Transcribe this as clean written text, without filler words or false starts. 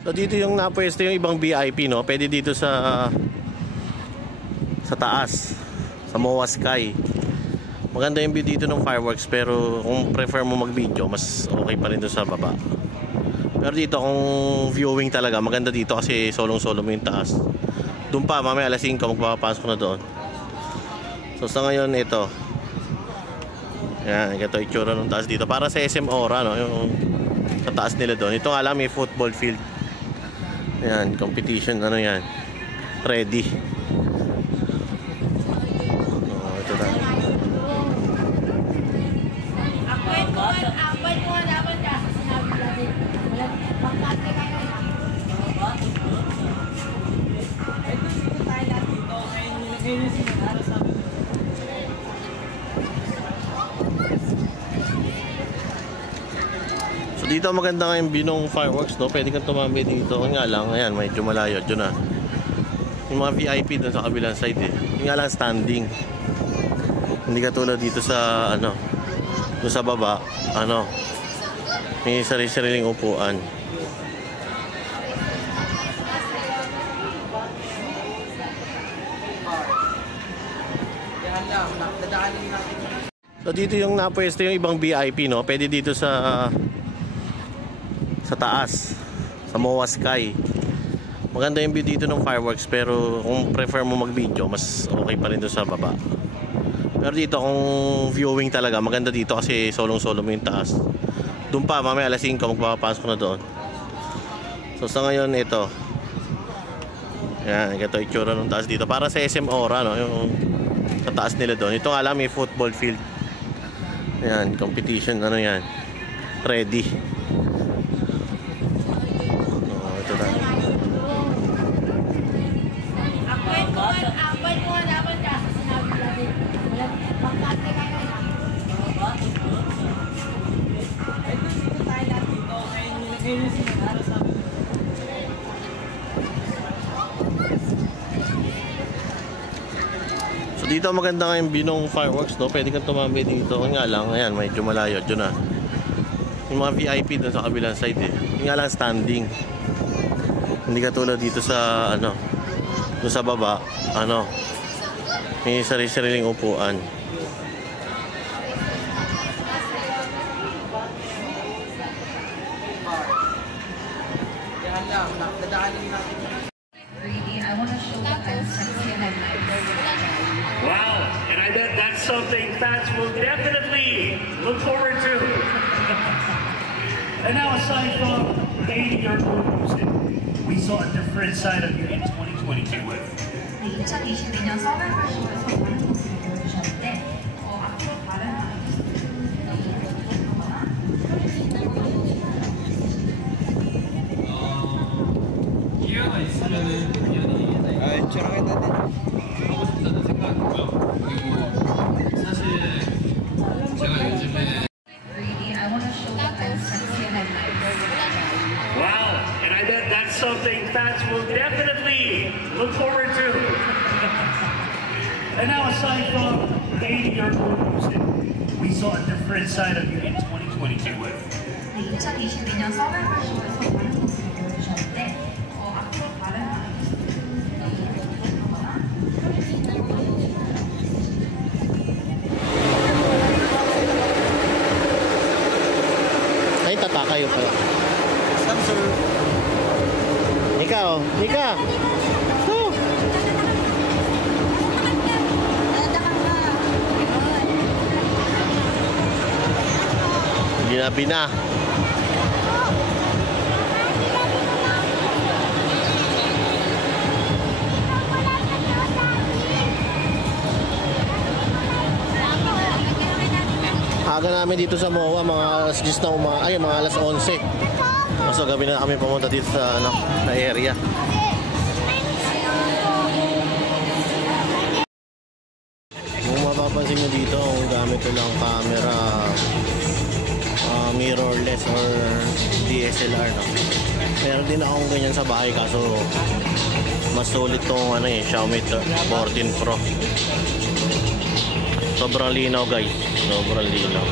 So dito yung napwesto yung ibang VIP, no? Pwede dito sa taas, sa MOA Sky. Maganda yung view dito ng fireworks, pero kung prefer mo mag-video, mas okay pa rin doon sa baba. Pero dito kung viewing talaga, maganda dito kasi solong-solo mo yung taas. Doon pa, mamaya alas 5 magpapasok na doon. So sa ngayon ito. Yan, ito itsura ng taas dito. Para sa SM Aura, no? Yung sa taas nila doon. Ito nga lang may football field. Yan, competition, ano yan. Ready. Oh, ito na. So dito maganda nga yung view ng fireworks, no? Pwede kang tumambay dito. Nga lang, ayan, medyo malayo dyan na. Yung mga VIP dun sa kabilang side eh. Yung nga lang standing. Hindi katulad dito sa ano, doon sa baba, ano, may sarili-sariling upuan. So dito yung napwesto yung ibang VIP, no? Pwede dito sa taas, sa MOA Sky. Maganda yung view dito ng fireworks, pero kung prefer mo mag-video, mas okay pa rin doon sa baba. Pero dito kung viewing talaga, maganda dito kasi solong-solo mo yung taas. Doon pa, mamaya alas 5 magpapasok na doon. So sa ngayon ito. Yan, ito itsura ng taas dito. Para sa SM Aura, no? Yung sa taas nila doon. Ito nga lang may football field. Yan, competition, ano yan. Ready. Oh, ito na. So dito maganda nga yung view ng fireworks, no? Pwede kang tumambay dito. Nga lang, ayan, medyo malayo dyan na. Yung mga VIP dun sa kabilang side eh. Yung nga lang standing. Hindi katulad dito sa ano, doon sa baba, ano, may sarili-sariling upuan. Wow, and I bet that's something fans will definitely look forward to. And now aside from hating your own music, we saw a different side of you in 2022 with. 2022년 서울 패션에서 많은 모습을 보여주셨는데 앞으로 다른 기회가 있으면은 당연히 촬영했는데 하고 싶다는 생각이고요. 그리고 사실 제가 요즘에 Wow, and I bet that's something fans will definitely look forward to. And now aside from hating your own music, we saw a different side of you in 2022 with. 2022년 서울 패션에서 많은 모습을 보여주셨는데 앞으로 다른 Ay, tatakayo pala. Samsung. Nika, oh. Nika! Oh. Ginabi na. Aga namin dito sa MOA, mga alas 10 na mga alas 11. So gabi na kami pumunta dito sa ano, na area. Kung mapapansin nyo dito, ang gamit ko lang camera, mirrorless or DSLR, no? Meron din akong ganyan sa bahay, kaso mas sulit tong ano eh, Xiaomi 14 Pro. Sobrang linaw guys, sobrang linaw.